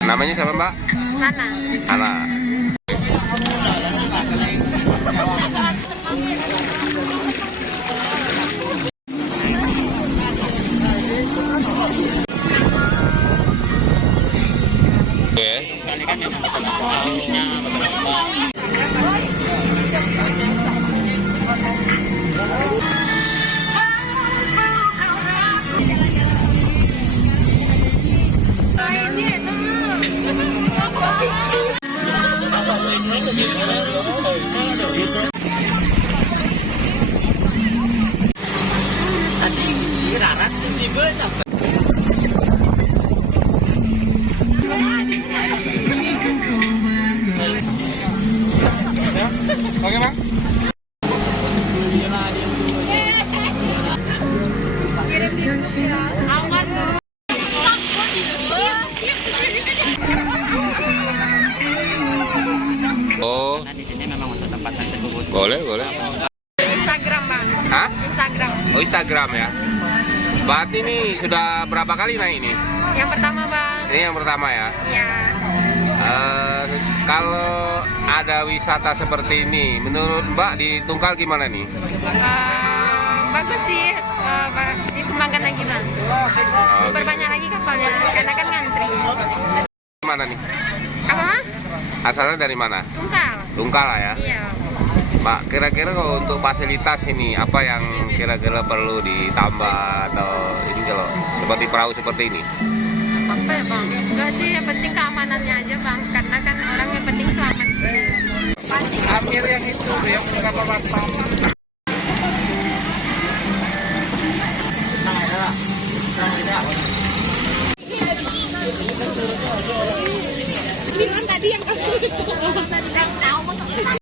Namanya siapa, Mbak? Hana. Hana. Oke, Bang. Oh, Nah, di sini memang untuk tempat sunset bubur. boleh, boleh. Instagram, Bang. Hah? Instagram. Oh, Instagram ya. Berarti ini sudah berapa kali naik ini? Yang pertama, Bang. Ini yang pertama ya. Ya. Kalau ada wisata seperti ini, menurut Mbak di Tungkal gimana nih? Bagus sih. Dikembangkan lagi, Bang. Diperbanyak lagi kapalnya, karena kan ngantri. Mana nih? Apa, Bang? Asalnya dari mana? Tungkal. Tungkal lah ya. Iya. Mbak, kira-kira kalau untuk fasilitas ini apa yang kira-kira perlu ditambah atau ini kalau seperti perahu seperti ini? Apa ya, Bang? Enggak sih, yang penting keamanannya aja, Bang. Karena kan orang yang penting selamat. Ambil yang itu, yang berapa